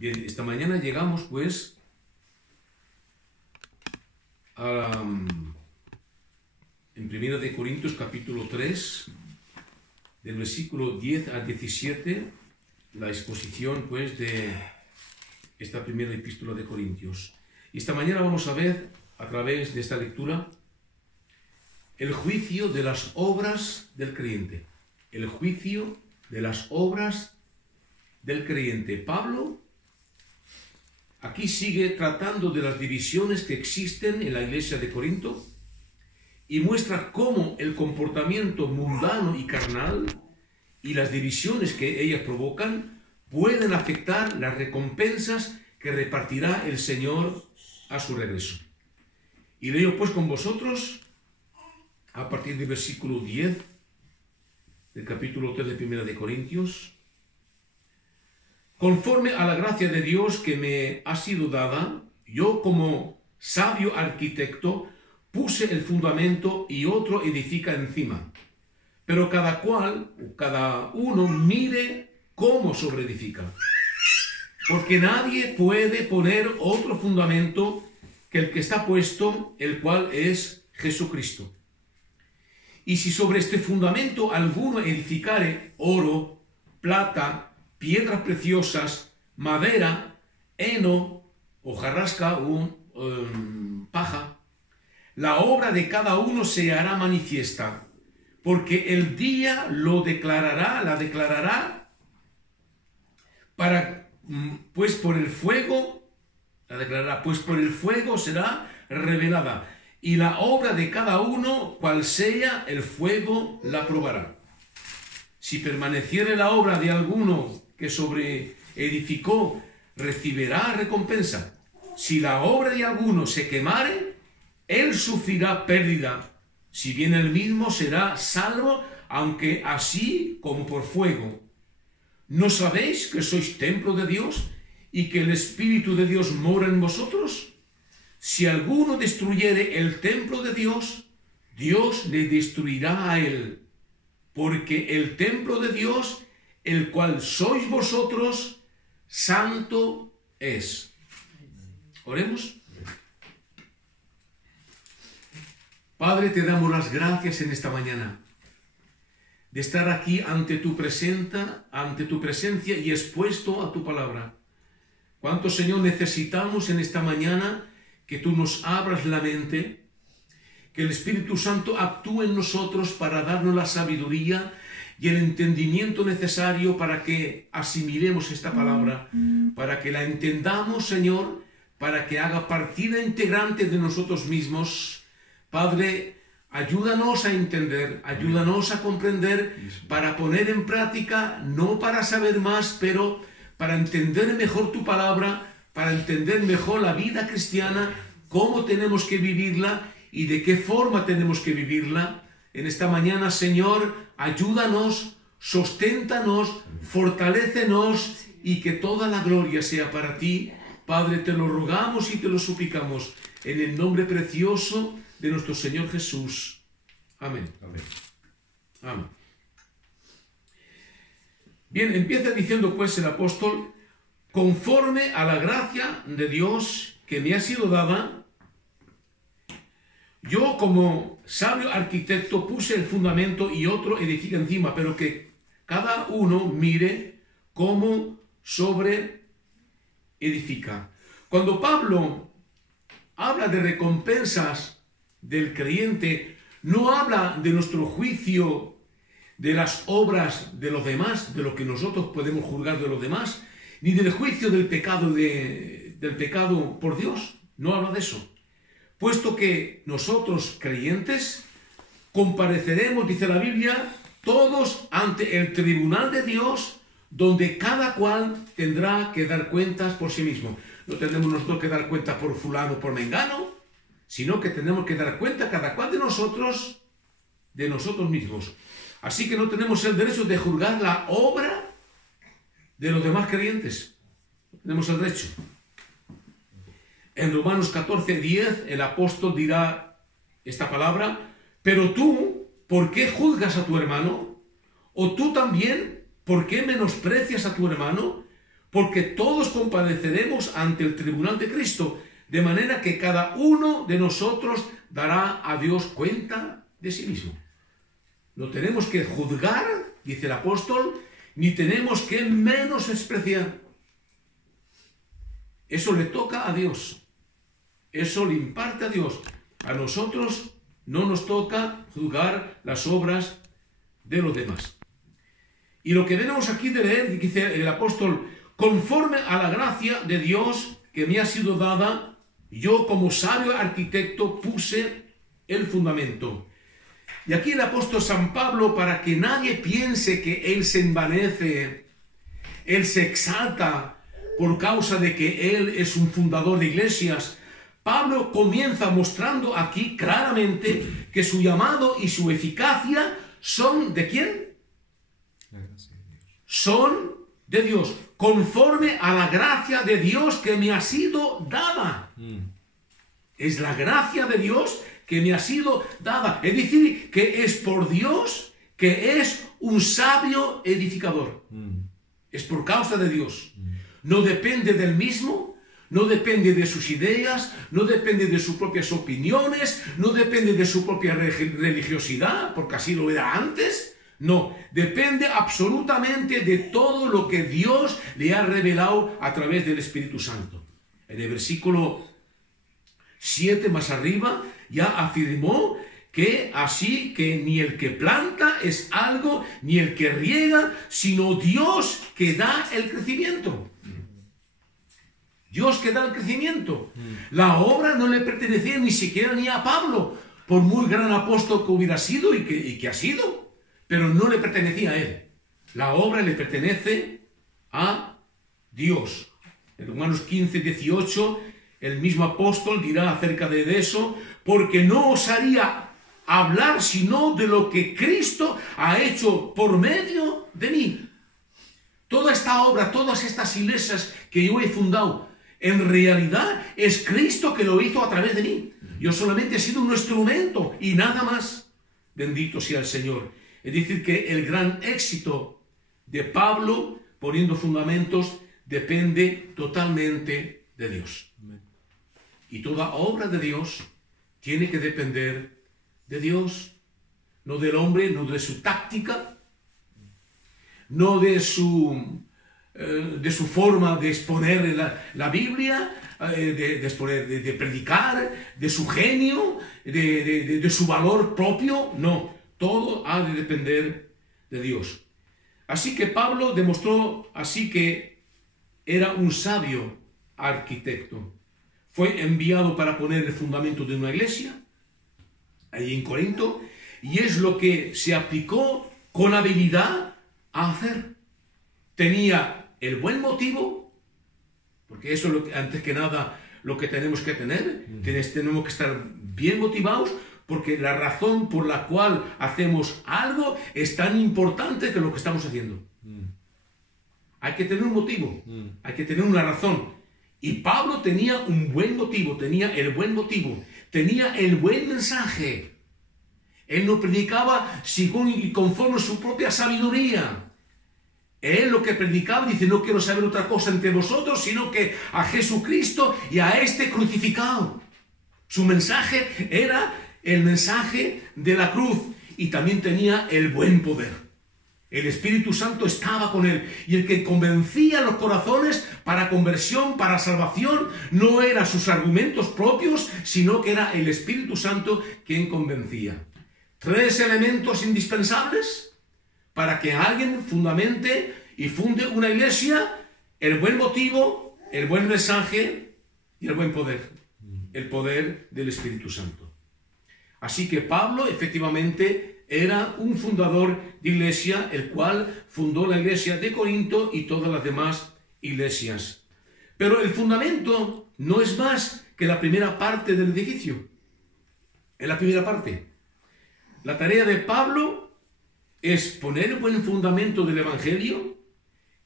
Bien, esta mañana llegamos pues en 1 de Corintios capítulo 3, del versículo 10 al 17, la exposición pues de esta primera epístola de Corintios. Y esta mañana vamos a ver, a través de esta lectura, el juicio de las obras del creyente. El juicio de las obras del creyente. Pablo aquí sigue tratando de las divisiones que existen en la iglesia de Corinto y muestra cómo el comportamiento mundano y carnal y las divisiones que ellas provocan pueden afectar las recompensas que repartirá el Señor a su regreso. Y leo pues con vosotros a partir del versículo 10 del capítulo 3 de 1 de Corintios. Conforme a la gracia de Dios que me ha sido dada, yo como sabio arquitecto puse el fundamento y otro edifica encima. Pero cada uno mire cómo sobreedifica. Porque nadie puede poner otro fundamento que el que está puesto, el cual es Jesucristo. Y si sobre este fundamento alguno edificare oro, plata, piedras preciosas, madera, heno, hojarasca o paja, la obra de cada uno se hará manifiesta, porque el día la declarará, pues por el fuego será revelada, y la obra de cada uno, cual sea, el fuego la probará. Si permaneciere la obra de alguno que sobreedificó, recibirá recompensa. Si la obra de alguno se quemare, él sufrirá pérdida, si bien él mismo será salvo, aunque así como por fuego. ¿No sabéis que sois templo de Dios y que el Espíritu de Dios mora en vosotros? Si alguno destruyere el templo de Dios, Dios le destruirá a él, porque el templo de Dios, el cual sois vosotros, santo es. Oremos. Padre, te damos las gracias en esta mañana de estar aquí ante tu presencia y expuesto a tu palabra. Cuánto, Señor, necesitamos en esta mañana que tú nos abras la mente, que el Espíritu Santo actúe en nosotros para darnos la sabiduría y el entendimiento necesario para que asimilemos esta palabra, para que la entendamos, Señor, para que haga partida integrante de nosotros mismos. Padre, ayúdanos a entender, ayúdanos a comprender, para poner en práctica, no para saber más, pero para entender mejor tu palabra, para entender mejor la vida cristiana, cómo tenemos que vivirla y de qué forma tenemos que vivirla. En esta mañana, Señor, ayúdanos, sosténtanos, fortalécenos y que toda la gloria sea para ti. Padre, te lo rogamos y te lo suplicamos en el nombre precioso de nuestro Señor Jesús. Amén. Amén. Amén. Bien, empieza diciendo pues el apóstol: conforme a la gracia de Dios que me ha sido dada, yo como sabio arquitecto puse el fundamento y otro edifica encima, pero que cada uno mire cómo sobreedifica. Cuando Pablo habla de recompensas del creyente, no habla de nuestro juicio de las obras de los demás, de lo que nosotros podemos juzgar de los demás, ni del juicio del pecado por Dios. No habla de eso. Puesto que nosotros, creyentes, compareceremos, dice la Biblia, todos ante el tribunal de Dios, donde cada cual tendrá que dar cuentas por sí mismo. No tenemos nosotros que dar cuenta por fulano, por mengano, sino que tenemos que dar cuenta cada cual de nosotros mismos. Así que no tenemos el derecho de juzgar la obra de los demás creyentes. No tenemos el derecho. En Romanos 14:10 el apóstol dirá esta palabra: pero tú, ¿por qué juzgas a tu hermano? ¿O tú también, por qué menosprecias a tu hermano? porque todos compareceremos ante el tribunal de Cristo, de manera que cada uno de nosotros dará a Dios cuenta de sí mismo. No tenemos que juzgar, dice el apóstol, ni tenemos que menospreciar. Eso le toca a Dios. Eso le imparte a Dios. A nosotros no nos toca juzgar las obras de los demás. Y lo que tenemos aquí de leer, dice el apóstol, conforme a la gracia de Dios que me ha sido dada, yo como sabio arquitecto puse el fundamento. Y aquí el apóstol San Pablo, para que nadie piense que él se envanece, él se exalta por causa de que él es un fundador de iglesias, Pablo comienza mostrando aquí claramente que su llamado y su eficacia son ¿de quién? Son de Dios, conforme a la gracia de Dios que me ha sido dada. Es la gracia de Dios que me ha sido dada. Es decir, que es por Dios que es un sabio edificador. Es por causa de Dios. No depende del mismo, no depende de sus ideas, no depende de sus propias opiniones, no depende de su propia religiosidad, porque así lo era antes. No, depende absolutamente de todo lo que Dios le ha revelado a través del Espíritu Santo. En el versículo 7 más arriba ya afirmó que así que ni el que planta es algo, ni el que riega, sino Dios que da el crecimiento. Dios que da el crecimiento. La obra no le pertenecía ni siquiera ni a Pablo, por muy gran apóstol que hubiera sido y que ha sido. Pero no le pertenecía a él. La obra le pertenece a Dios. En Romanos 15, 18, el mismo apóstol dirá acerca de eso, porque no osaría hablar sino de lo que Cristo ha hecho por medio de mí. Toda esta obra, todas estas iglesias que yo he fundado, en realidad es Cristo que lo hizo a través de mí. Yo solamente he sido un instrumento y nada más. Bendito sea el Señor. Es decir, que el gran éxito de Pablo, poniendo fundamentos, depende totalmente de Dios. Y toda obra de Dios tiene que depender de Dios, no del hombre, no de su táctica, no de su forma de exponer la Biblia, de predicar, de su genio, de su valor propio, no. Todo ha de depender de Dios. Así que Pablo demostró así que era un sabio arquitecto. Fue enviado para poner el fundamento de una iglesia, allí en Corinto, y es lo que se aplicó con habilidad a hacer. Tenía el buen motivo, porque eso es lo que, antes que nada lo que tenemos que tener. Tenemos que estar bien motivados, porque la razón por la cual hacemos algo es tan importante que lo que estamos haciendo. Hay que tener un motivo, hay que tener una razón. Y Pablo tenía un buen motivo, tenía el buen motivo, tenía el buen mensaje. Él no predicaba según y conforme a su propia sabiduría. Él lo que predicaba, dice, no quiero saber otra cosa entre vosotros, sino que a Jesucristo y a este crucificado. Su mensaje era el mensaje de la cruz, y también tenía el buen poder. El Espíritu Santo estaba con él, y el que convencía los corazones para conversión, para salvación, no eran sus argumentos propios, sino que era el Espíritu Santo quien convencía. 3 elementos indispensables para que alguien fundamente y funde una iglesia: el buen motivo, el buen mensaje y el buen poder. El poder del Espíritu Santo. Así que Pablo efectivamente era un fundador de iglesia, el cual fundó la iglesia de Corinto y todas las demás iglesias. Pero el fundamento no es más que la primera parte del edificio. Es la primera parte. La tarea de Pablo es poner el buen fundamento del Evangelio,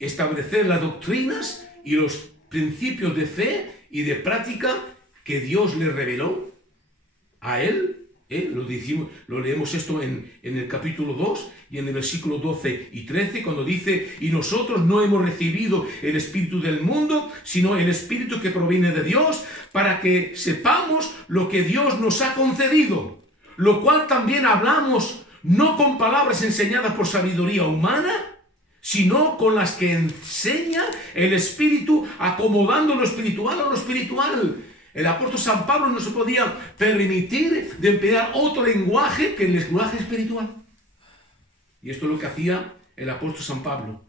establecer las doctrinas y los principios de fe y de práctica que Dios le reveló a él Lo leemos esto en el capítulo 2 y en el versículo 12 y 13, cuando dice: y nosotros no hemos recibido el espíritu del mundo, sino el espíritu que proviene de Dios, para que sepamos lo que Dios nos ha concedido, lo cual también hablamos, no con palabras enseñadas por sabiduría humana, sino con las que enseña el Espíritu, acomodando lo espiritual a lo espiritual. El apóstol San Pablo no se podía permitir de emplear otro lenguaje que el lenguaje espiritual. Y esto es lo que hacía el apóstol San Pablo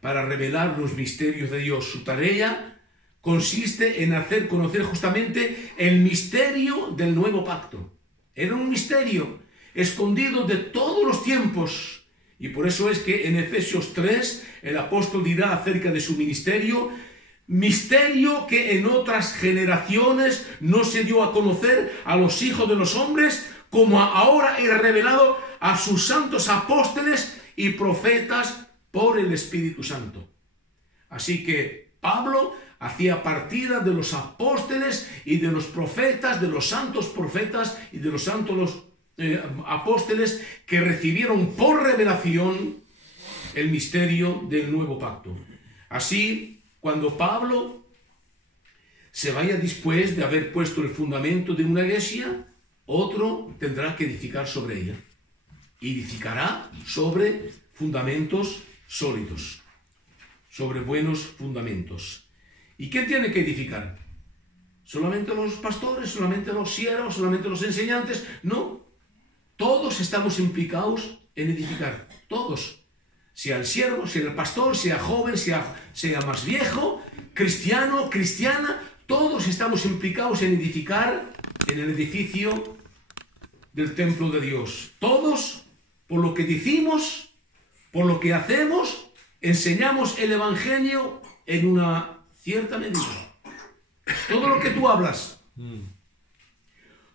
para revelar los misterios de Dios. Su tarea consiste en hacer conocer justamente el misterio del nuevo pacto. Era un misterio escondido de todos los tiempos. Y por eso es que en Efesios 3 el apóstol dirá acerca de su ministerio: misterio que en otras generaciones no se dio a conocer a los hijos de los hombres, como ahora era revelado a sus santos apóstoles y profetas por el Espíritu Santo. Así que Pablo hacía partida de los apóstoles y de los profetas, de los santos profetas y de los santos apóstoles que recibieron por revelación el misterio del nuevo pacto. Así, cuando Pablo se vaya después de haber puesto el fundamento de una iglesia, otro tendrá que edificar sobre ella. Y edificará sobre fundamentos sólidos, sobre buenos fundamentos. ¿Y quién tiene que edificar? ¿Solamente los pastores? ¿Solamente los siervos? ¿Solamente los enseñantes? No. Todos estamos implicados en edificar. Todos. Sea el siervo, sea el pastor, sea joven, sea más viejo, cristiano, cristiana, todos estamos implicados en edificar en el edificio del templo de Dios. Todos, por lo que decimos, por lo que hacemos, enseñamos el Evangelio en una cierta medida. Todo lo que tú hablas,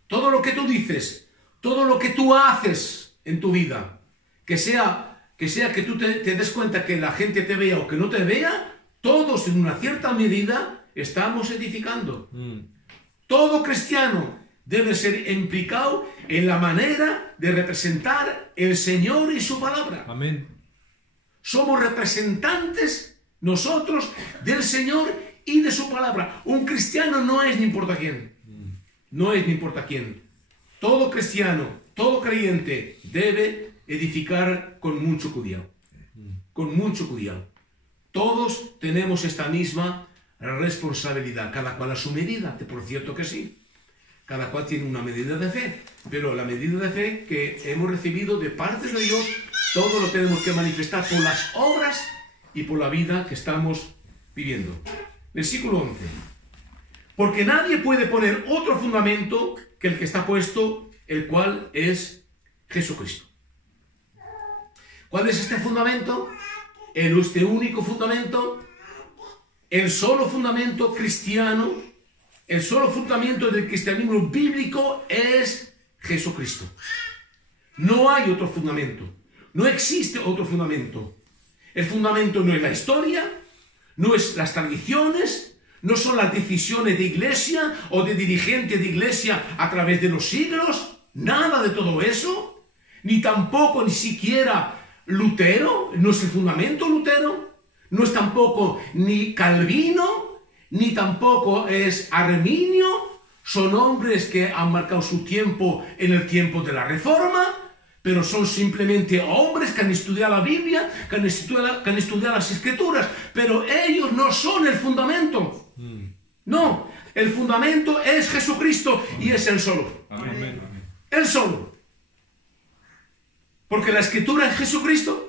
todo lo que tú dices, todo lo que tú haces en tu vida, que sea que tú te des cuenta que la gente te vea o que no te vea, todos en una cierta medida estamos edificando. Todo cristiano debe ser implicado en la manera de representar el Señor y su palabra. Amén. Somos representantes nosotros del Señor y de su palabra. Un cristiano no es ni importa quién. No es ni importa quién. Todo cristiano, todo creyente debe edificar con mucho cuidado. Con mucho cuidado. Todos tenemos esta misma responsabilidad, cada cual a su medida, por cierto que sí. Cada cual tiene una medida de fe, pero la medida de fe que hemos recibido de parte de Dios, todo lo tenemos que manifestar por las obras y por la vida que estamos viviendo. Versículo 11. Porque nadie puede poner otro fundamento que el que está puesto, el cual es Jesucristo. ¿Cuál es este fundamento? Este único fundamento, el solo fundamento cristiano, el solo fundamento del cristianismo bíblico es Jesucristo. No hay otro fundamento. No existe otro fundamento. El fundamento no es la historia, no es las tradiciones, no son las decisiones de iglesia o de dirigentes de iglesia a través de los siglos. Nada de todo eso. Ni tampoco, ni siquiera Lutero, no es el fundamento Lutero. No es tampoco ni Calvino, ni tampoco es Arminio. Son hombres que han marcado su tiempo en el tiempo de la Reforma, pero son simplemente hombres que han estudiado la Biblia, que han estudiado las Escrituras, pero ellos no son el fundamento. No, el fundamento es Jesucristo y es Él solo. Amén. Él solo. Porque la Escritura es Jesucristo.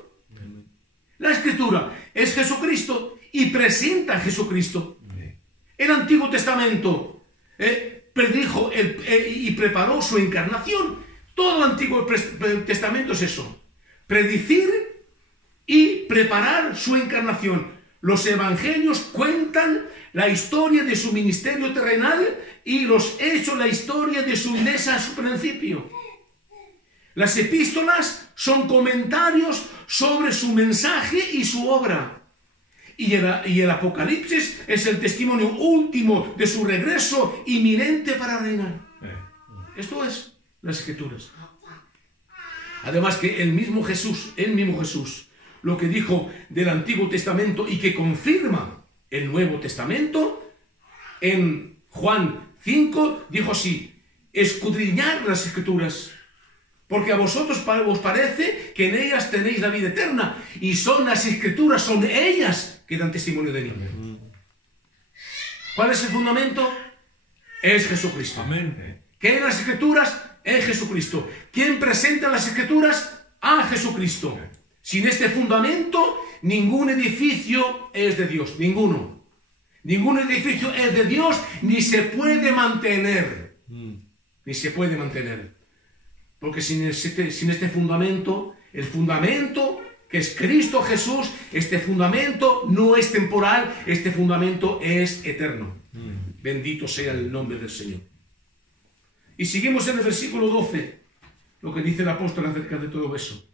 La Escritura es Jesucristo y presenta a Jesucristo. El Antiguo Testamento predijo y preparó su encarnación. Todo el Antiguo Testamento es eso. Predecir y preparar su encarnación. Los evangelios cuentan la historia de su ministerio terrenal y los hechos, la historia de su iglesia a su principio. Las epístolas son comentarios sobre su mensaje y su obra. Y el Apocalipsis es el testimonio último de su regreso inminente para reinar. Esto es. las Escrituras. Además que el mismo Jesús, lo que dijo del Antiguo Testamento y que confirma el Nuevo Testamento, en Juan 5 dijo así: escudriñad las Escrituras, porque a vosotros os parece que en ellas tenéis la vida eterna, y son las Escrituras, son ellas que dan testimonio de mí. ¿Cuál es el fundamento? Es Jesucristo. Amén. ¿Qué es las Escrituras? Es Jesucristo. ¿Quién presenta las Escrituras? A Jesucristo. Sin este fundamento, ningún edificio es de Dios. Ninguno. Ningún edificio es de Dios, ni se puede mantener. Ni se puede mantener. Porque sin este fundamento, el fundamento que es Cristo Jesús, este fundamento no es temporal, este fundamento es eterno. Bendito sea el nombre del Señor. Y seguimos en el versículo 12, lo que dice el apóstol acerca de todo eso.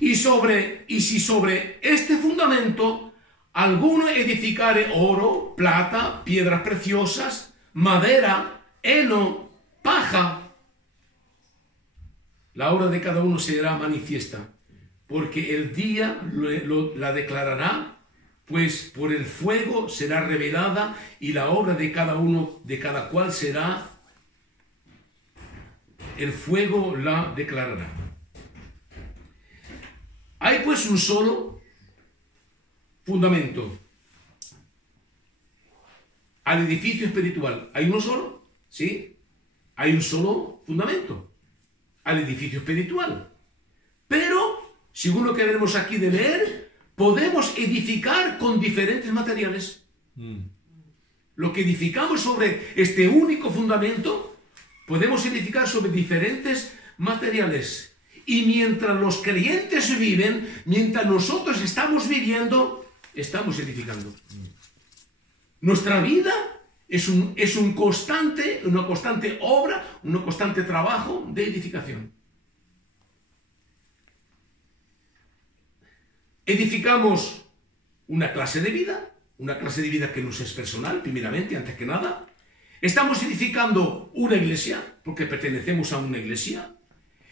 Y si sobre este fundamento alguno edificare oro, plata, piedras preciosas, madera, heno, paja, la obra de cada uno será manifiesta, porque el día la declarará, pues por el fuego será revelada, y la obra de cada uno, de cada cual será, el fuego la declarará. Hay pues un solo fundamento al edificio espiritual. ¿Hay uno solo? Sí. Hay un solo fundamento al edificio espiritual. Pero, según lo que veremos aquí de leer, podemos edificar con diferentes materiales. Lo que edificamos sobre este único fundamento, podemos edificar sobre diferentes materiales. Y mientras los creyentes viven, mientras nosotros estamos viviendo, estamos edificando. Nuestra vida es una constante obra, un constante trabajo de edificación. Edificamos una clase de vida que nos es personal, primeramente, antes que nada. Estamos edificando una iglesia, porque pertenecemos a una iglesia.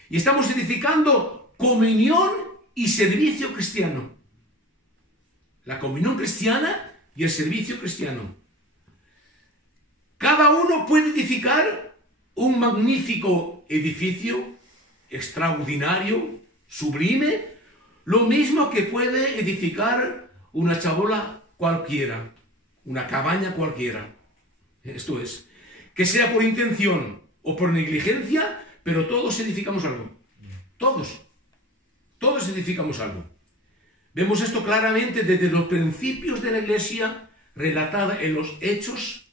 Y estamos edificando comunión y servicio cristiano. La comunión cristiana y el servicio cristiano. Cada uno puede edificar un magnífico edificio, extraordinario, sublime, lo mismo que puede edificar una chabola cualquiera, una cabaña cualquiera. Esto es, que sea por intención o por negligencia, pero todos edificamos algo. Todos edificamos algo. Vemos esto claramente desde los principios de la iglesia, relatada en los Hechos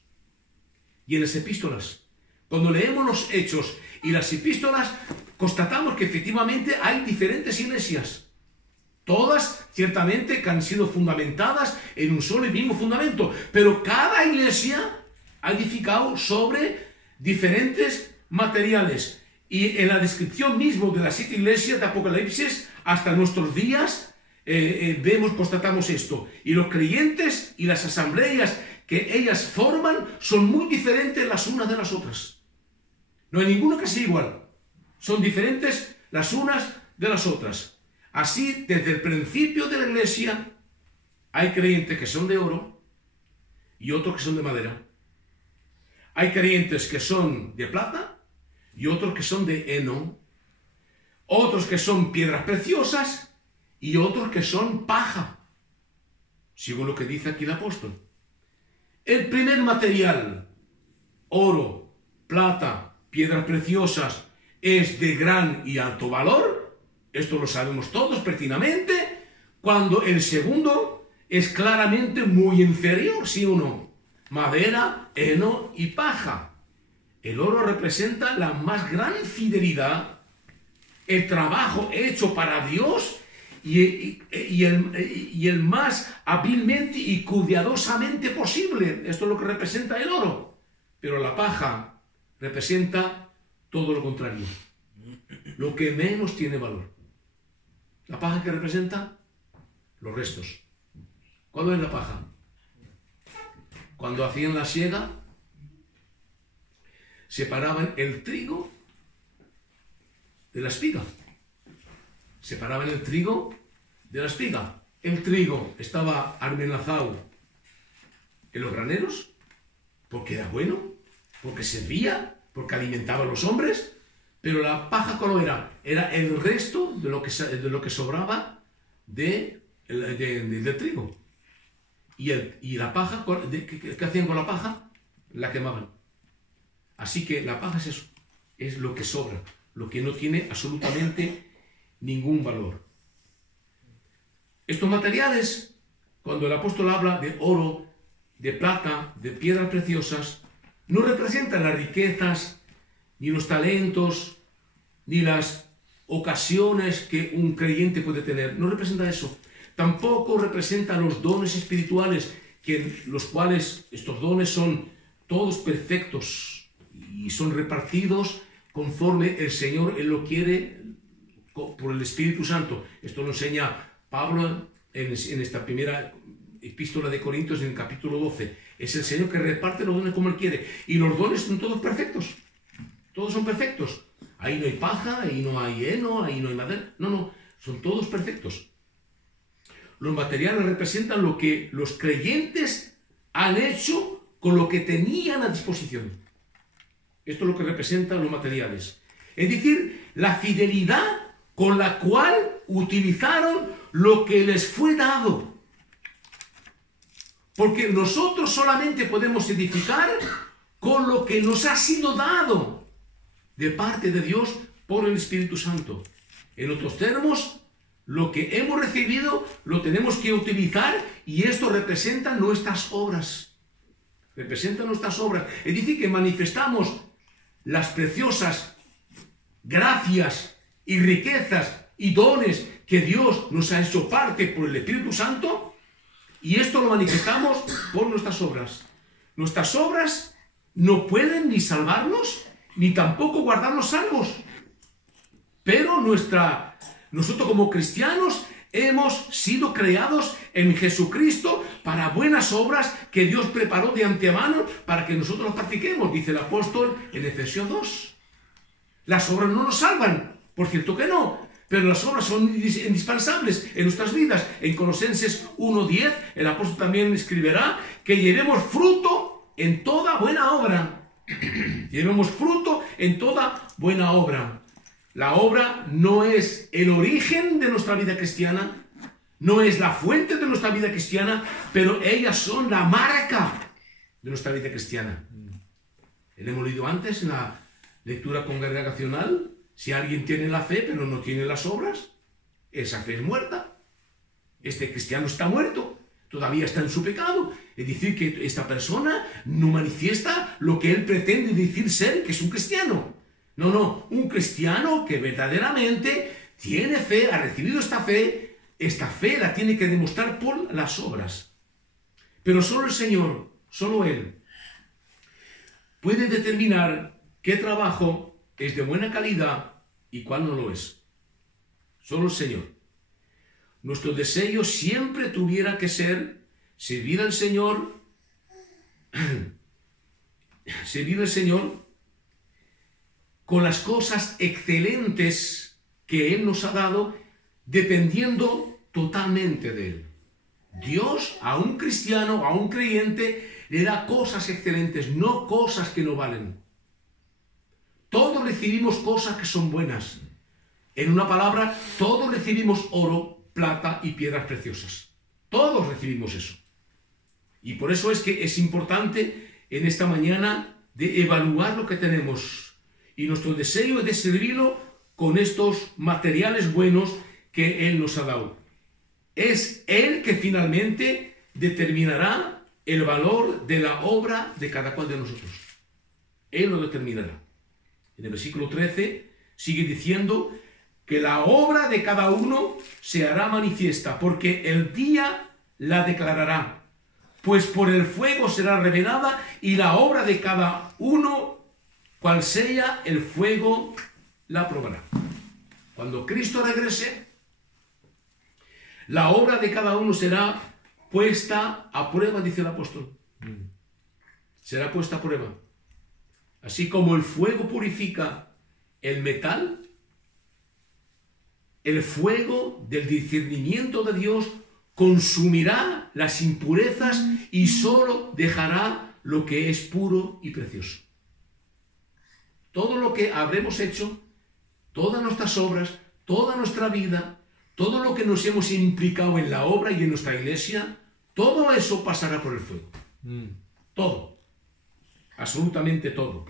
y en las epístolas. Cuando leemos los Hechos y las epístolas, constatamos que efectivamente hay diferentes iglesias. Todas, ciertamente, que han sido fundamentadas en un solo y mismo fundamento. Pero cada iglesia ha edificado sobre diferentes materiales. Y en la descripción mismo de las 7 iglesias de Apocalipsis, hasta nuestros días, constatamos esto. Y los creyentes y las asambleas que ellas forman son muy diferentes las unas de las otras. No hay ninguna que sea igual. Son diferentes las unas de las otras. Así, desde el principio de la iglesia, hay creyentes que son de oro y otros que son de madera. Hay creyentes que son de plata y otros que son de heno, otros que son piedras preciosas y otros que son paja, según lo que dice aquí el apóstol. El primer material, oro, plata, piedras preciosas, es de gran y alto valor. Esto lo sabemos todos pertinentemente. Cuando el segundo es claramente muy inferior, ¿sí o no? Madera, heno y paja. El oro representa la más gran fidelidad, el trabajo hecho para Dios y el más hábilmente y cuidadosamente posible. Esto es lo que representa el oro. Pero la paja representa todo lo contrario, lo que menos tiene valor. ¿La paja que representa? Los restos. ¿Cuándo es la paja? Cuando hacían la siega. separaban el trigo de la espiga. Separaban el trigo de la espiga. El trigo estaba almacenado en los graneros porque era bueno, porque servía, porque alimentaba a los hombres, pero la paja, ¿cómo era? Era el resto de lo que sobraba del trigo. Y la paja, ¿qué hacían con la paja? La quemaban. Así que la paja es eso, es lo que sobra, lo que no tiene absolutamente ningún valor. Estos materiales, cuando el apóstol habla de oro, de plata, de piedras preciosas, no representan las riquezas, ni los talentos, ni las ocasiones que un creyente puede tener. No representa eso. Tampoco representa los dones espirituales, los cuales estos dones son todos perfectos y son repartidos conforme el Señor Él lo quiere por el Espíritu Santo. Esto lo enseña Pablo en esta primera epístola de Corintios, en el capítulo 12. Es el Señor que reparte los dones como Él quiere. Y los dones son todos perfectos. Todos son perfectos. Ahí no hay paja, ahí no hay heno, ahí no hay madera. No, son todos perfectos. Los materiales representan lo que los creyentes han hecho con lo que tenían a disposición. Esto es lo que representan los materiales. Es decir, la fidelidad con la cual utilizaron lo que les fue dado. Porque nosotros solamente podemos edificar con lo que nos ha sido dado de parte de Dios por el Espíritu Santo. En otros términos, lo que hemos recibido lo tenemos que utilizar, y esto representa nuestras obras. Representa nuestras obras. Es decir, que manifestamos las preciosas gracias y riquezas y dones que Dios nos ha hecho parte por el Espíritu Santo, y esto lo manifestamos por nuestras obras. Nuestras obras no pueden ni salvarnos, ni tampoco guardarnos salvos. Pero nosotros como cristianos hemos sido creados en Jesucristo para buenas obras que Dios preparó de antemano para que nosotros las practiquemos, dice el apóstol en Efesios 2. Las obras no nos salvan, por cierto que no, pero las obras son indispensables en nuestras vidas. En Colosenses 1:10 el apóstol también escribirá que llevemos fruto en toda buena obra. Llevemos fruto en toda buena obra. La obra no es el origen de nuestra vida cristiana, no es la fuente de nuestra vida cristiana, pero ellas son la marca de nuestra vida cristiana. Lo hemos leído antes en la lectura congregacional. Si alguien tiene la fe pero no tiene las obras, esa fe es muerta. Este cristiano está muerto, todavía está en su pecado. Es decir, que esta persona no manifiesta lo que él pretende decir ser, que es un cristiano. No, un cristiano que verdaderamente tiene fe, ha recibido esta fe la tiene que demostrar por las obras. Pero solo el Señor, solo Él, puede determinar qué trabajo es de buena calidad y cuál no lo es. Solo el Señor. Nuestro deseo siempre tuviera que ser servir al Señor, con las cosas excelentes que Él nos ha dado, dependiendo totalmente de Él. Dios a un cristiano, a un creyente, le da cosas excelentes, no cosas que no valen. Todos recibimos cosas que son buenas. En una palabra, todos recibimos oro, plata y piedras preciosas. Todos recibimos eso. Y por eso es que es importante en esta mañana de evaluar lo que tenemos. Y nuestro deseo es de servirlo con estos materiales buenos que Él nos ha dado. Es Él que finalmente determinará el valor de la obra de cada cual de nosotros. Él lo determinará. En el versículo 13 sigue diciendo que la obra de cada uno se hará manifiesta, porque el día la declarará, pues por el fuego será revelada, y la obra de cada uno, cual sea el fuego, la probará. Cuando Cristo regrese, la obra de cada uno será puesta a prueba, dice el apóstol. Será puesta a prueba. Así como el fuego purifica el metal, el fuego del discernimiento de Dios consumirá las impurezas y solo dejará lo que es puro y precioso. Todo lo que habremos hecho, todas nuestras obras, toda nuestra vida, todo lo que nos hemos implicado en la obra y en nuestra iglesia, todo eso pasará por el fuego. Todo. Absolutamente todo.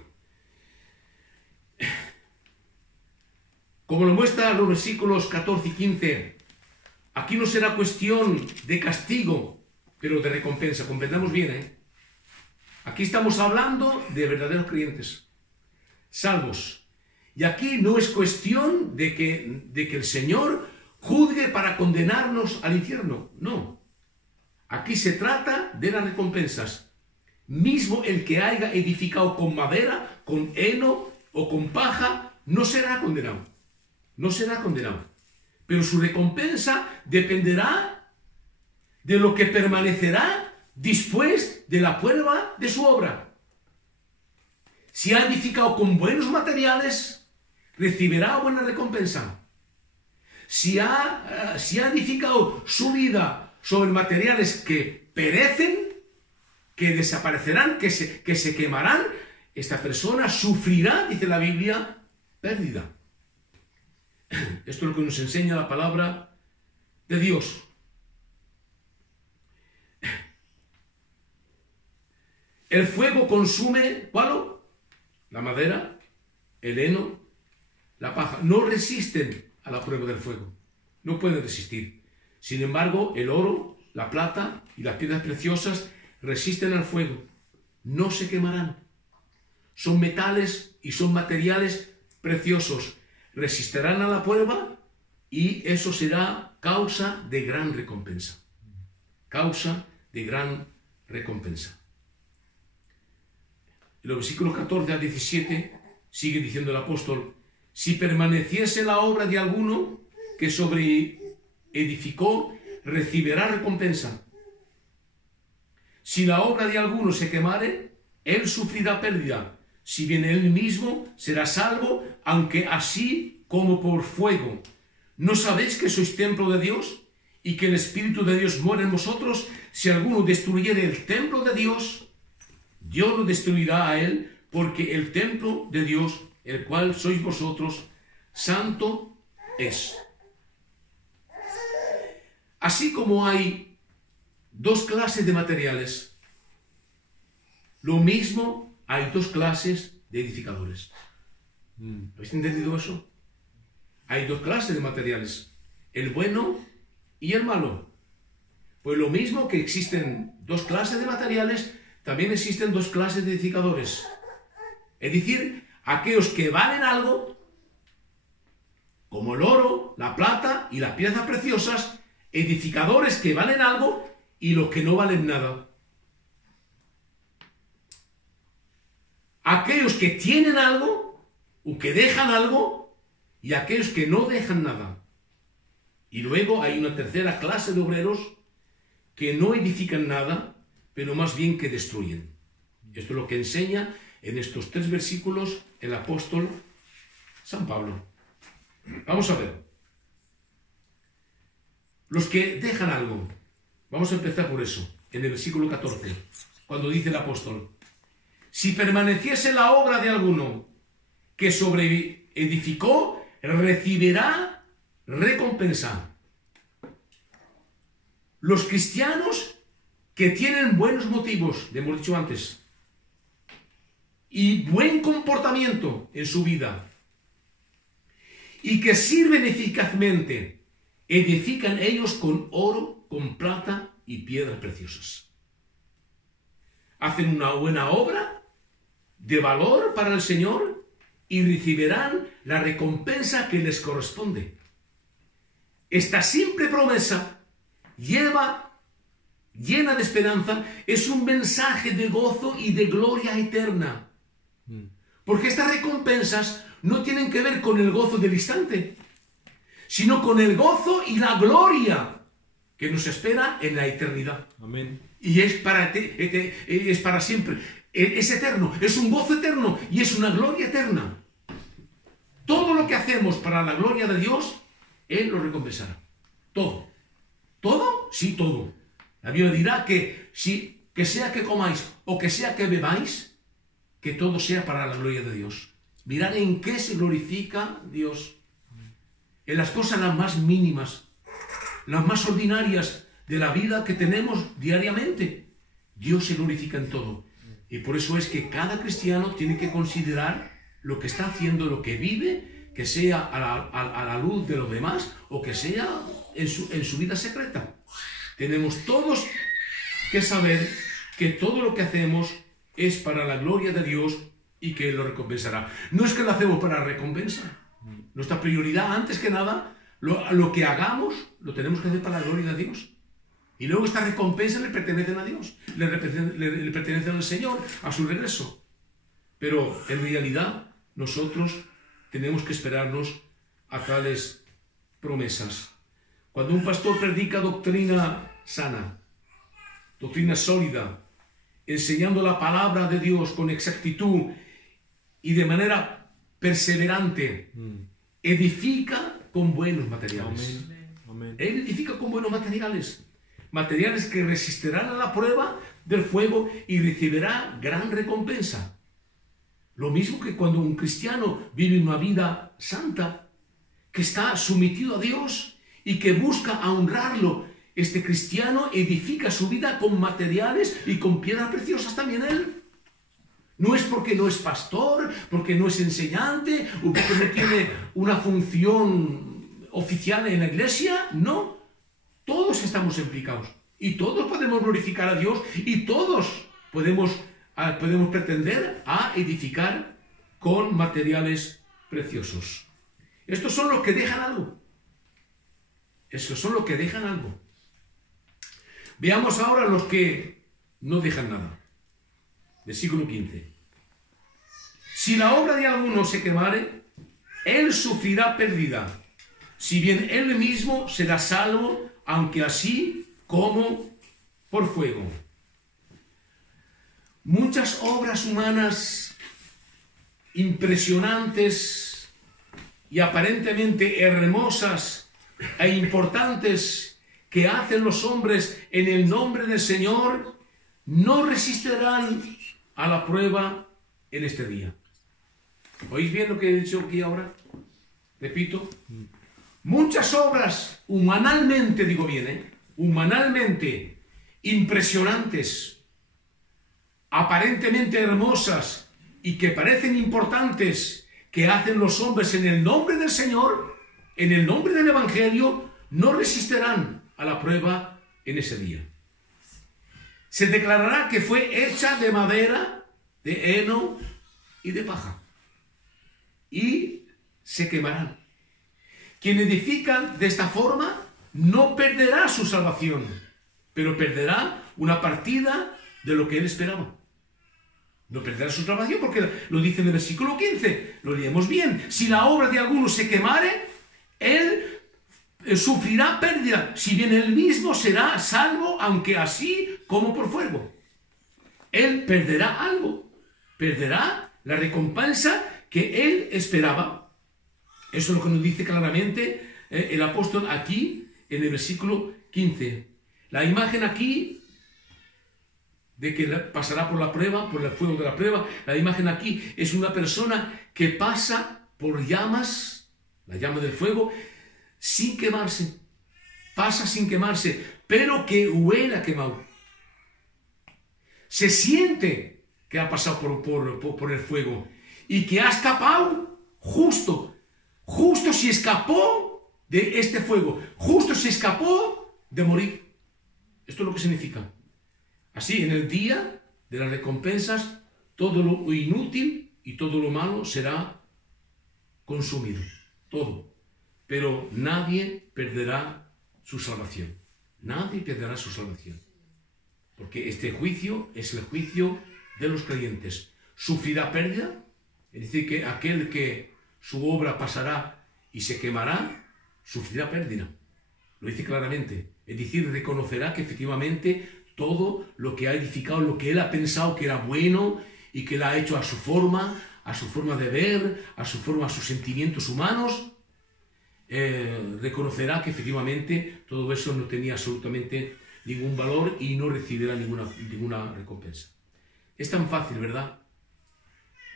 Como lo muestran los versículos 14 y 15, aquí no será cuestión de castigo, pero de recompensa. Comprendamos bien, ¿eh? Aquí estamos hablando de verdaderos creyentes, salvos. Y aquí no es cuestión de que el Señor juzgue para condenarnos al infierno. No. Aquí se trata de las recompensas. Mismo el que haya edificado con madera, con heno o con paja, no será condenado. No será condenado. Pero su recompensa dependerá de lo que permanecerá después de la prueba de su obra. Si ha edificado con buenos materiales, recibirá buena recompensa. Si ha edificado su vida sobre materiales que perecen, que desaparecerán, que se quemarán, esta persona sufrirá, dice la Biblia, pérdida. Esto es lo que nos enseña la palabra de Dios. El fuego consume, ¿cuál? La madera, el heno, la paja. No resisten a la prueba del fuego. No pueden resistir. Sin embargo, el oro, la plata y las piedras preciosas resisten al fuego. No se quemarán. Son metales y son materiales preciosos. Resistirán a la prueba y eso será causa de gran recompensa. Causa de gran recompensa. En los versículos 14 al 17 sigue diciendo el apóstol: si permaneciese la obra de alguno que sobreedificó, recibirá recompensa. Si la obra de alguno se quemare, él sufrirá pérdida. Si bien él mismo será salvo, aunque así como por fuego. ¿No sabéis que sois templo de Dios y que el Espíritu de Dios mora en vosotros? Si alguno destruyere el templo de Dios, Dios lo destruirá a él, porque el templo de Dios, el cual sois vosotros, santo es. Así como hay dos clases de materiales, lo mismo hay dos clases de edificadores. ¿Habéis entendido eso? Hay dos clases de materiales, el bueno y el malo. Pues lo mismo que existen dos clases de materiales, también existen dos clases de edificadores. Es decir, aquellos que valen algo, como el oro, la plata y las piezas preciosas, edificadores que valen algo y los que no valen nada. Aquellos que tienen algo o que dejan algo y aquellos que no dejan nada. Y luego hay una tercera clase de obreros que no edifican nada, pero más bien que destruyen. Esto es lo que enseña en estos 3 versículos el apóstol San Pablo. Vamos a ver. Los que dejan algo. Vamos a empezar por eso, en el versículo 14, cuando dice el apóstol: si permaneciese la obra de alguno que sobreedificó, recibirá recompensa. Los cristianos que tienen buenos motivos, le hemos dicho antes, y buen comportamiento en su vida, y que sirven eficazmente, edifican ellos con oro, con plata y piedras preciosas. Hacen una buena obra de valor para el Señor y recibirán la recompensa que les corresponde. Esta simple promesa llena de esperanza, es un mensaje de gozo y de gloria eterna. Porque estas recompensas no tienen que ver con el gozo del instante, sino con el gozo y la gloria que nos espera en la eternidad. Amén. Y es para siempre. es eterno, es un gozo eterno y es una gloria eterna. Todo lo que hacemos para la gloria de Dios, Él lo recompensará. Todo. ¿Todo? Sí, todo. La Biblia dirá que sea que comáis o que sea que bebáis, que todo sea para la gloria de Dios. Mirad en qué se glorifica Dios. En las cosas las más mínimas, las más ordinarias de la vida que tenemos diariamente. Dios se glorifica en todo. Y por eso es que cada cristiano tiene que considerar lo que está haciendo, lo que vive, que sea a la luz de los demás o que sea en su vida secreta. Tenemos todos que saber que todo lo que hacemos es para la gloria de Dios y que Él lo recompensará. No es que lo hacemos para recompensa. Nuestra prioridad, antes que nada, lo que hagamos, lo tenemos que hacer para la gloria de Dios. Y luego estas recompensas le pertenecen a Dios, le pertenecen al Señor, a su regreso. Pero en realidad nosotros tenemos que esperarnos a tales promesas. Cuando un pastor predica doctrina sana, doctrina sólida, enseñando la palabra de Dios con exactitud y de manera perseverante, edifica con buenos materiales. Amén. Él edifica con buenos materiales. Materiales que resistirán a la prueba del fuego y recibirá gran recompensa. Lo mismo que cuando un cristiano vive una vida santa, que está sometido a Dios y que busca a honrarlo. Este cristiano edifica su vida con materiales y con piedras preciosas también él. No es porque no es pastor, porque no es enseñante, o porque no tiene una función oficial en la iglesia, no. Todos estamos implicados y todos podemos glorificar a Dios y todos podemos pretender a edificar con materiales preciosos. Estos son los que dejan algo. Estos son los que dejan algo. Veamos ahora los que no dejan nada. Versículo 15. Si la obra de alguno se quemare, él sufrirá pérdida, si bien él mismo será salvo, aunque así como por fuego. Muchas obras humanas impresionantes y aparentemente hermosas e importantes que hacen los hombres en el nombre del Señor no resistirán a la prueba en este día. ¿Oís bien lo que he dicho aquí ahora? Repito. Muchas obras humanalmente, digo bien, humanalmente impresionantes, aparentemente hermosas y que parecen importantes, que hacen los hombres en el nombre del Señor, en el nombre del Evangelio, no resistirán a la prueba en ese día. Se declarará que fue hecha de madera, de heno y de paja, y se quemarán. Quien edifica de esta forma no perderá su salvación, pero perderá una partida de lo que él esperaba. No perderá su salvación porque lo dice en el versículo 15, lo leemos bien. Si la obra de alguno se quemare, él sufrirá pérdida, si bien él mismo será salvo, aunque así como por fuego. Él perderá algo, perderá la recompensa que él esperaba. Eso es lo que nos dice claramente el apóstol aquí en el versículo 15. La imagen aquí de que pasará por la prueba, por el fuego de la prueba, la imagen aquí es una persona que pasa por llamas, la llama del fuego, sin quemarse. Pasa sin quemarse, pero que huele a quemado. Se siente que ha pasado por el fuego y que ha escapado justo si escapó de este fuego, justo si escapó de morir. Esto es lo que significa. Así, en el día de las recompensas, todo lo inútil y todo lo malo será consumido. Todo. Pero nadie perderá su salvación. Nadie perderá su salvación. Porque este juicio es el juicio de los creyentes. ¿Sufrirá pérdida? Es decir, que aquel que su obra pasará y se quemará, sufrirá pérdida. Lo dice claramente. Es decir, reconocerá que efectivamente todo lo que ha edificado, lo que él ha pensado que era bueno y que él ha hecho a su forma de ver, a sus sentimientos humanos, reconocerá que efectivamente todo eso no tenía absolutamente ningún valor y no recibirá ninguna recompensa. Es tan fácil, ¿verdad?,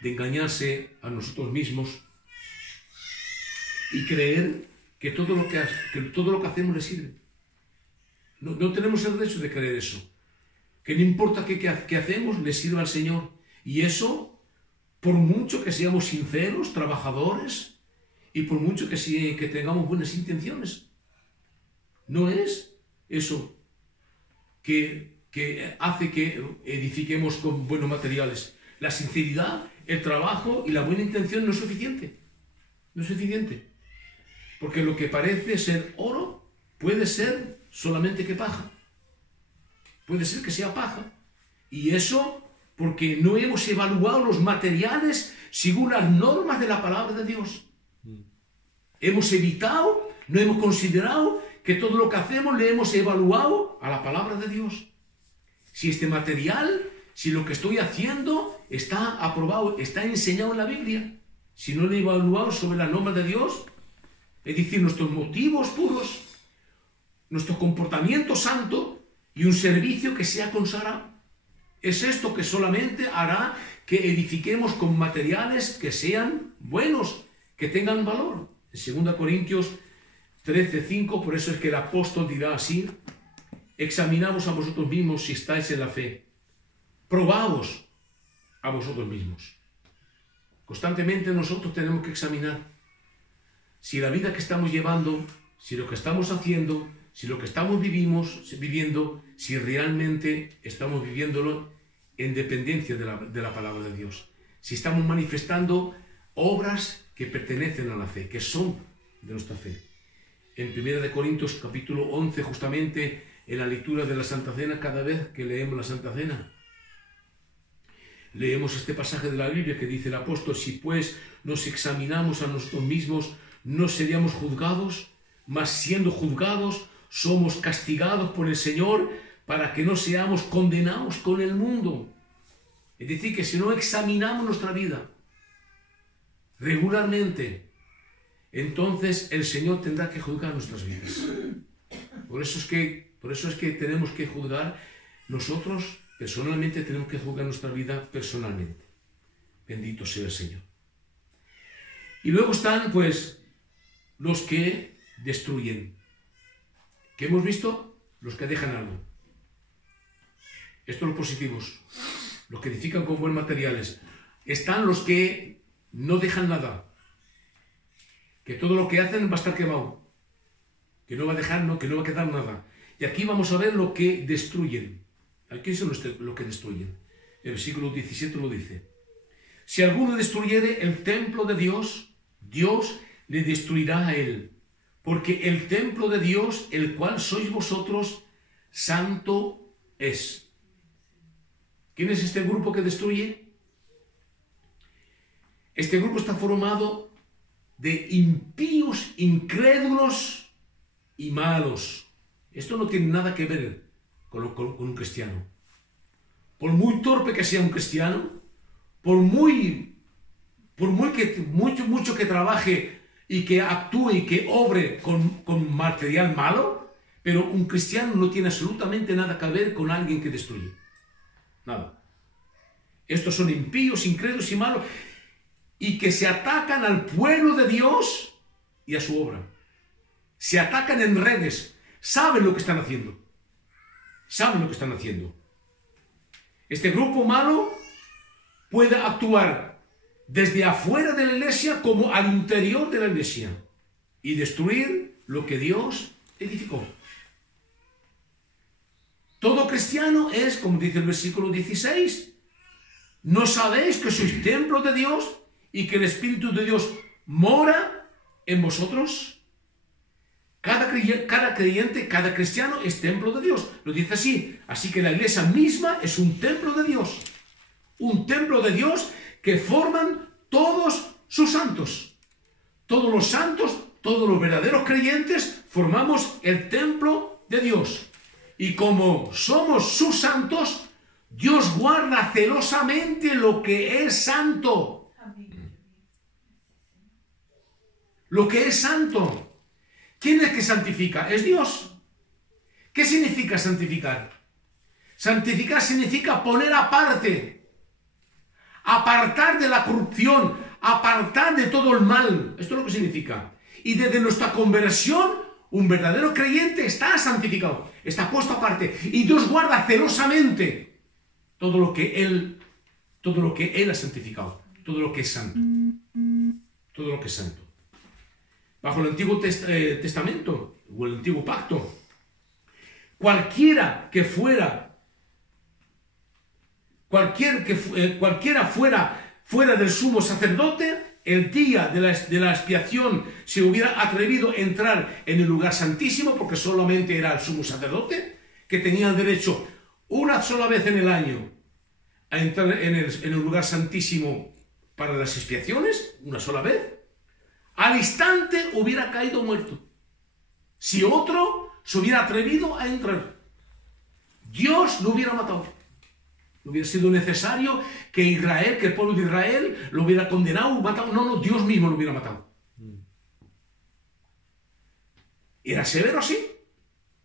de engañarse a nosotros mismos y creer que todo lo que hacemos le sirve. No tenemos el derecho de creer eso. Que no importa qué hacemos, le sirva al Señor. Y eso, por mucho que seamos sinceros, trabajadores, y por mucho que tengamos buenas intenciones. No es eso que hace que edifiquemos con buenos materiales. La sinceridad, el trabajo y la buena intención no es suficiente. No es suficiente. Porque lo que parece ser oro puede ser solamente que paja. Puede ser que sea paja. Y eso porque no hemos evaluado los materiales según las normas de la palabra de Dios. Hemos evitado, no hemos considerado que todo lo que hacemos le hemos evaluado a la palabra de Dios. Si este material, si lo que estoy haciendo está aprobado, está enseñado en la Biblia, si no lo he evaluado sobre la norma de Dios, es decir, nuestros motivos puros, nuestro comportamiento santo y un servicio que sea consagrado. Es esto que solamente hará que edifiquemos con materiales que sean buenos, que tengan valor. En 2 Corintios 13:5, por eso es que el apóstol dirá así: examinaos a vosotros mismos si estáis en la fe. Probaos a vosotros mismos. Constantemente nosotros tenemos que examinar si la vida que estamos llevando, si lo que estamos haciendo, si lo que estamos viviendo, si realmente estamos viviéndolo en dependencia de la palabra de Dios. Si estamos manifestando obras que pertenecen a la fe, que son de nuestra fe. En 1 Corintios capítulo 11, justamente en la lectura de la Santa Cena, cada vez que leemos la Santa Cena, leemos este pasaje de la Biblia que dice el apóstol: si pues nos examinamos a nosotros mismos, no seríamos juzgados, mas siendo juzgados, somos castigados por el Señor para que no seamos condenados con el mundo. Es decir, que si no examinamos nuestra vida regularmente, entonces el Señor tendrá que juzgar nuestras vidas. Por eso es que tenemos que juzgar nosotros personalmente, tenemos que juzgar nuestra vida personalmente. Bendito sea el Señor. Y luego están, pues, los que destruyen. ¿Qué hemos visto? Los que dejan algo. Estos son los positivos, los que edifican con buenos materiales. Están los que no dejan nada, que todo lo que hacen va a estar quemado, que no va a dejar, que no va a quedar nada. Y aquí vamos a ver lo que destruyen. Aquí son lo que destruyen. El versículo 17 lo dice: si alguno destruyere el templo de Dios, Dios le destruirá a él, porque el templo de Dios, el cual sois vosotros, santo es. ¿Quién es este grupo que destruye? Este grupo está formado de impíos, incrédulos y malos. Esto no tiene nada que ver con un cristiano. Por muy torpe que sea un cristiano, por mucho que trabaje y que actúe y que obre con material malo, pero un cristiano no tiene absolutamente nada que ver con alguien que destruye. Nada. Estos son impíos, incrédulos y malos, y que se atacan al pueblo de Dios y a su obra. Se atacan en redes. Saben lo que están haciendo. Saben lo que están haciendo. Este grupo malo puede actuar desde afuera de la iglesia como al interior de la iglesia y destruir lo que Dios edificó. Todo cristiano es, como dice el versículo 16, ¿no sabéis que sois templo de Dios y que el Espíritu de Dios mora en vosotros? Cada creyente, cada cristiano es templo de Dios. Lo dice así. Así que la iglesia misma es un templo de Dios. Un templo de Dios que forman todos sus santos. Todos los santos, todos los verdaderos creyentes, formamos el templo de Dios. Y como somos sus santos, Dios guarda celosamente lo que es santo. Lo que es santo. ¿Quién es que santifica? Es Dios. ¿Qué significa santificar? Santificar significa poner aparte. Apartar de la corrupción. Apartar de todo el mal. Esto es lo que significa. Y desde nuestra conversión, un verdadero creyente está santificado. Está puesto aparte. Y Dios guarda celosamente todo lo que Él ha santificado. Todo lo que es santo. Todo lo que es santo. Bajo el Antiguo Testamento, o el Antiguo Pacto, cualquiera fuera del sumo sacerdote, el día de la expiación se hubiera atrevido a entrar en el lugar santísimo, porque solamente era el sumo sacerdote, que tenía el derecho una sola vez en el año a entrar en el lugar santísimo para las expiaciones, una sola vez, al instante hubiera caído muerto. Si otro se hubiera atrevido a entrar, Dios lo hubiera matado. No hubiera sido necesario que el pueblo de Israel, lo hubiera condenado, matado. No, Dios mismo lo hubiera matado. ¿Era severo así?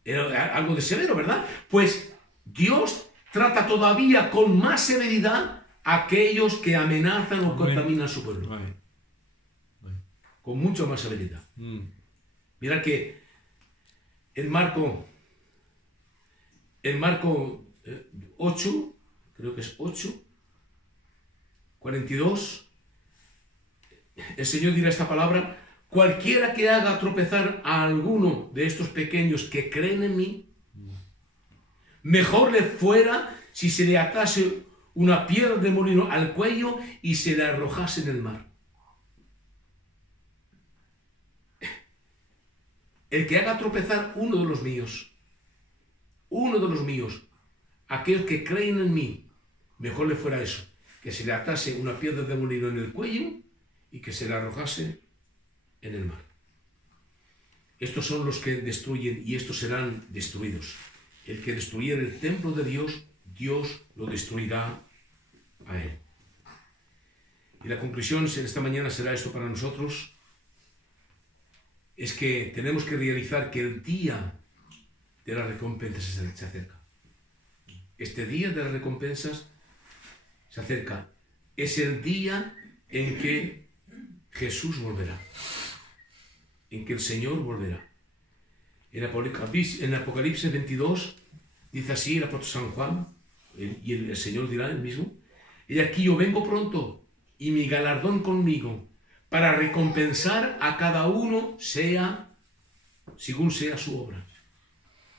Era algo de severo, ¿verdad? Pues Dios trata todavía con más severidad a aquellos que amenazan o contaminan su pueblo. Con mucha más severidad. Mira que en Marco 8, creo que es 8, 42, el Señor dirá esta palabra: cualquiera que haga tropezar a alguno de estos pequeños que creen en mí, mejor le fuera si se le atase una piedra de molino al cuello y se le arrojase en el mar. El que haga tropezar uno de los míos, aquellos que creen en mí, mejor le fuera eso, que se le atase una piedra de molino en el cuello y que se le arrojase en el mar. Estos son los que destruyen, y estos serán destruidos. El que destruyera el templo de Dios, Dios lo destruirá a él. Y la conclusión en esta mañana será esto para nosotros: es que tenemos que realizar que el día de las recompensas se acerca. Este día de las recompensas se acerca. Es el día en que Jesús volverá, en que el Señor volverá. En Apocalipsis 22 dice así el apóstol San Juan, y el Señor dirá él mismo: y aquí yo vengo pronto, y mi galardón conmigo, para recompensar a cada uno según sea su obra.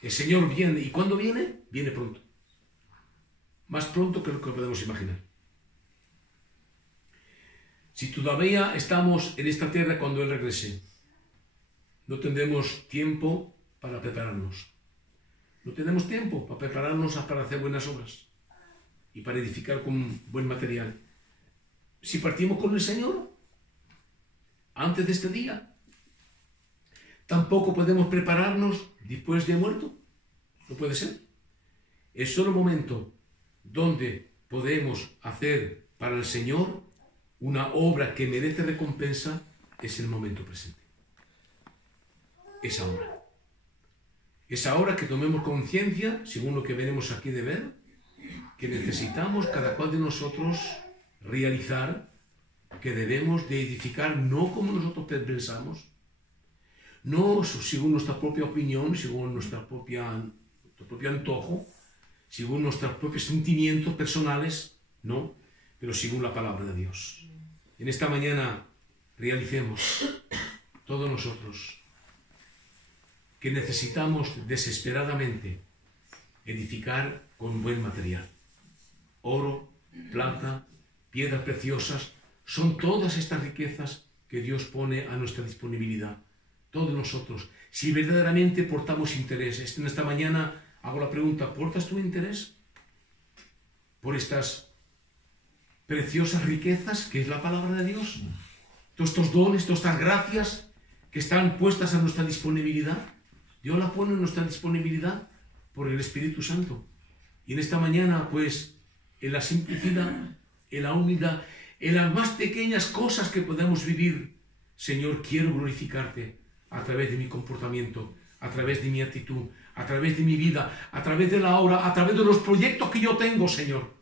El Señor viene, ¿y cuándo viene? Viene pronto. Más pronto que lo que podemos imaginar. Si todavía estamos en esta tierra cuando Él regrese, no tendremos tiempo para prepararnos. No tenemos tiempo para prepararnos para hacer buenas obras y para edificar con buen material. Si partimos con el Señor antes de este día, tampoco podemos prepararnos después de muerto. No puede ser. Es solo momento donde podemos hacer para el Señor una obra que merece recompensa, es el momento presente. Es ahora. Es ahora que tomemos conciencia, según lo que veremos aquí de ver, que necesitamos cada cual de nosotros realizar que debemos de edificar no como nosotros pensamos, no según nuestra propia opinión, según nuestro propio antojo, según nuestros propios sentimientos personales, no, pero según la palabra de Dios. En esta mañana realicemos todos nosotros que necesitamos desesperadamente edificar con buen material. Oro, plata, piedras preciosas, son todas estas riquezas que Dios pone a nuestra disponibilidad. Todos nosotros, si verdaderamente portamos interés. En esta mañana hago la pregunta: ¿portas tu interés por estas preciosas riquezas que es la palabra de Dios? Todos estos dones, todas estas gracias que están puestas a nuestra disponibilidad. Dios las pone en nuestra disponibilidad. por el Espíritu Santo. Y en esta mañana, pues, en la simplicidad, en la humildad, en las más pequeñas cosas que podamos vivir, Señor, quiero glorificarte a través de mi comportamiento, a través de mi actitud, a través de mi vida, a través de la obra, a través de los proyectos que yo tengo, Señor.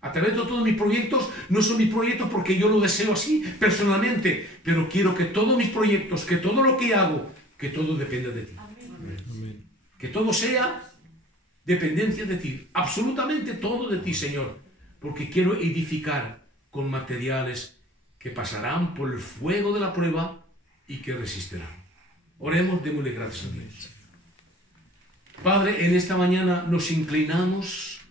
A través de todos mis proyectos, no son mis proyectos porque yo lo deseo así personalmente, pero quiero que todos mis proyectos, que todo lo que hago, que todo dependa de ti. Amén. Que todo sea dependencia de ti, absolutamente todo de ti, Señor, porque quiero edificar con materiales que pasarán por el fuego de la prueba y que resistirán. Oremos, démosle gracias a Dios. Padre, en esta mañana nos inclinamos